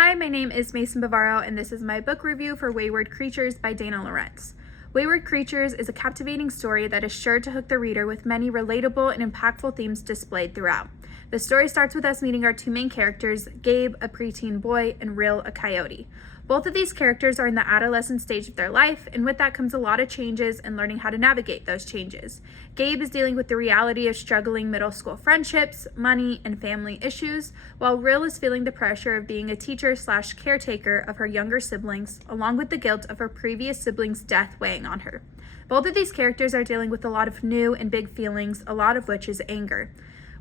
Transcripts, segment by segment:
Hi, my name is Mason Bavaro, and this is my book review for Wayward Creatures by Dana Lawrence. Wayward Creatures is a captivating story that is sure to hook the reader with many relatable and impactful themes displayed throughout. The story starts with us meeting our two main characters, Gabe, a preteen boy, and Rill, a coyote. Both of these characters are in the adolescent stage of their life, and with that comes a lot of changes and learning how to navigate those changes. Gabe is dealing with the reality of struggling middle school friendships, money, and family issues, while Rill is feeling the pressure of being a teacher/caretaker of her younger siblings, along with the guilt of her previous sibling's death weighing on her. Both of these characters are dealing with a lot of new and big feelings, a lot of which is anger.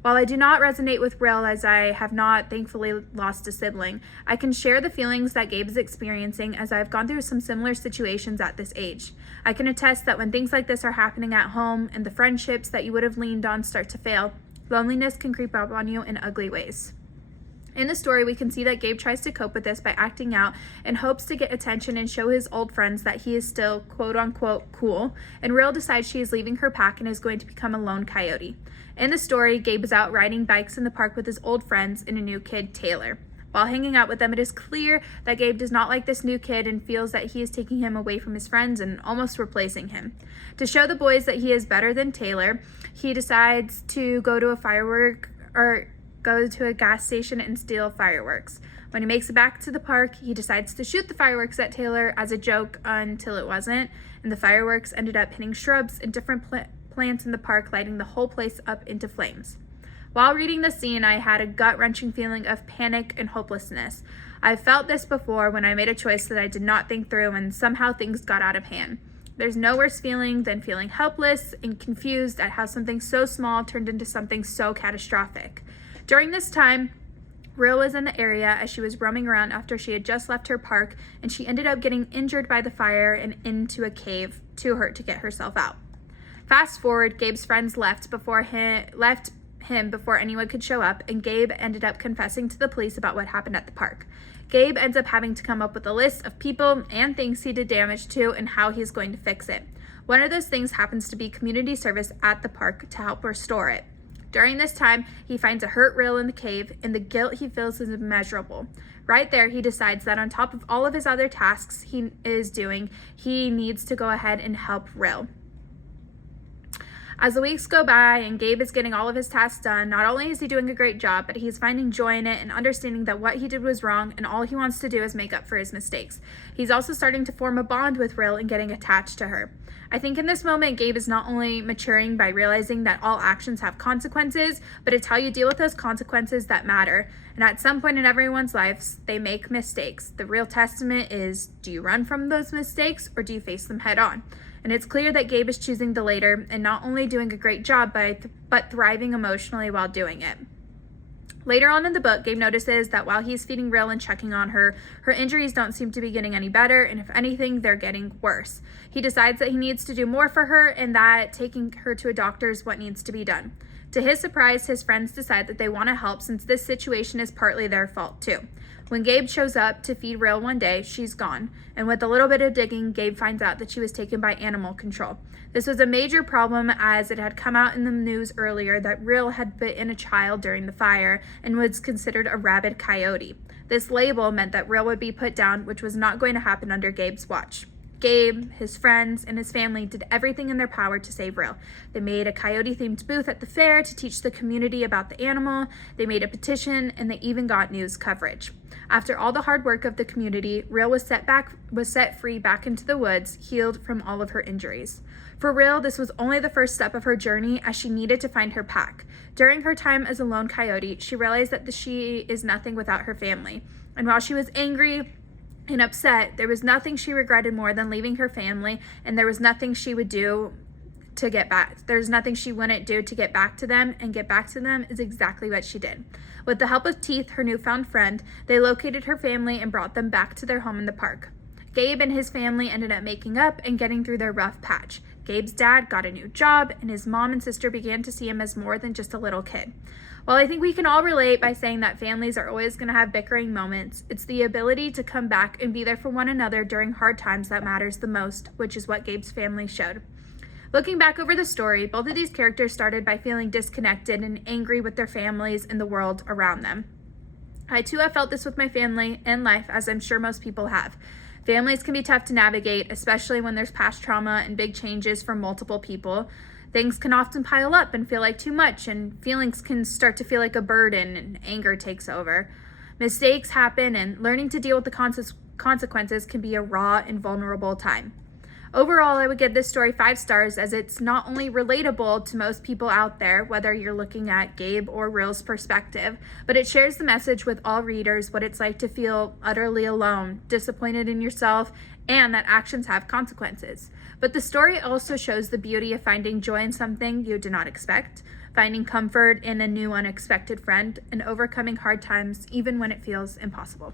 While I do not resonate with Rill, as I have not thankfully lost a sibling, I can share the feelings that Gabe is experiencing, as I have gone through some similar situations at this age. I can attest that when things like this are happening at home and the friendships that you would have leaned on start to fail, loneliness can creep up on you in ugly ways. In the story, we can see that Gabe tries to cope with this by acting out in hopes to get attention and show his old friends that he is still quote-unquote cool, and Rill decides she is leaving her pack and is going to become a lone coyote. In the story, Gabe is out riding bikes in the park with his old friends and a new kid, Taylor. While hanging out with them, it is clear that Gabe does not like this new kid and feels that he is taking him away from his friends and almost replacing him. To show the boys that he is better than Taylor, he decides to go to a gas station and steal fireworks. When he makes it back to the park, he decides to shoot the fireworks at Taylor as a joke until it wasn't, and the fireworks ended up hitting shrubs and different plants in the park, lighting the whole place up into flames. While reading this scene, I had a gut-wrenching feeling of panic and hopelessness. I've felt this before when I made a choice that I did not think through and somehow things got out of hand. There's no worse feeling than feeling helpless and confused at how something so small turned into something so catastrophic. During this time, Rill was in the area as she was roaming around after she had just left her park, and she ended up getting injured by the fire and into a cave to get herself out. Fast forward, Gabe's friends left him before anyone could show up, and Gabe ended up confessing to the police about what happened at the park. Gabe ends up having to come up with a list of people and things he did damage to and how he's going to fix it. One of those things happens to be community service at the park to help restore it. During this time, he finds a hurt Rill in the cave, and the guilt he feels is immeasurable. Right there, he decides that on top of all of his other tasks he is doing, he needs to go ahead and help Rill. As the weeks go by and Gabe is getting all of his tasks done, not only is he doing a great job, but he's finding joy in it and understanding that what he did was wrong and all he wants to do is make up for his mistakes. He's also starting to form a bond with Rill and getting attached to her. I think in this moment, Gabe is not only maturing by realizing that all actions have consequences, but it's how you deal with those consequences that matter. And at some point in everyone's lives, they make mistakes. The real testament is, do you run from those mistakes or do you face them head on? And it's clear that Gabe is choosing the later and not only doing a great job, but thriving emotionally while doing it. Later on in the book, Gabe notices that while he's feeding Rill and checking on her, her injuries don't seem to be getting any better, and if anything, they're getting worse. He decides that he needs to do more for her and that taking her to a doctor is what needs to be done. To his surprise, his friends decide that they want to help since this situation is partly their fault too. When Gabe shows up to feed Rill one day, she's gone, and with a little bit of digging, Gabe finds out that she was taken by animal control. This was a major problem as it had come out in the news earlier that Rill had bitten a child during the fire and was considered a rabid coyote. This label meant that Rill would be put down, which was not going to happen under Gabe's watch. Gabe, his friends, and his family did everything in their power to save Rill. They made a coyote-themed booth at the fair to teach the community about the animal. They made a petition, and they even got news coverage. After all the hard work of the community, Rill was set free back into the woods, healed from all of her injuries. For Rill, this was only the first step of her journey as she needed to find her pack. During her time as a lone coyote, she realized that she is nothing without her family. And while she was angry and upset, there was nothing she regretted more than leaving her family, and there was nothing she would do to get back. There's nothing she wouldn't do to get back to them, and get back to them is exactly what she did. With the help of Teeth, her newfound friend, they located her family and brought them back to their home in the park. Gabe and his family ended up making up and getting through their rough patch. Gabe's dad got a new job, and his mom and sister began to see him as more than just a little kid. While I think we can all relate by saying that families are always going to have bickering moments, it's the ability to come back and be there for one another during hard times that matters the most, which is what Gabe's family showed. Looking back over the story, both of these characters started by feeling disconnected and angry with their families and the world around them. I too have felt this with my family and life, as I'm sure most people have. Families can be tough to navigate, especially when there's past trauma and big changes for multiple people. Things can often pile up and feel like too much, and feelings can start to feel like a burden, and anger takes over. Mistakes happen, and learning to deal with the consequences can be a raw and vulnerable time. Overall, I would give this story 5 stars, as it's not only relatable to most people out there, whether you're looking at Gabe or Rill's perspective, but it shares the message with all readers what it's like to feel utterly alone, disappointed in yourself, and that actions have consequences. But the story also shows the beauty of finding joy in something you did not expect, finding comfort in a new unexpected friend, and overcoming hard times even when it feels impossible.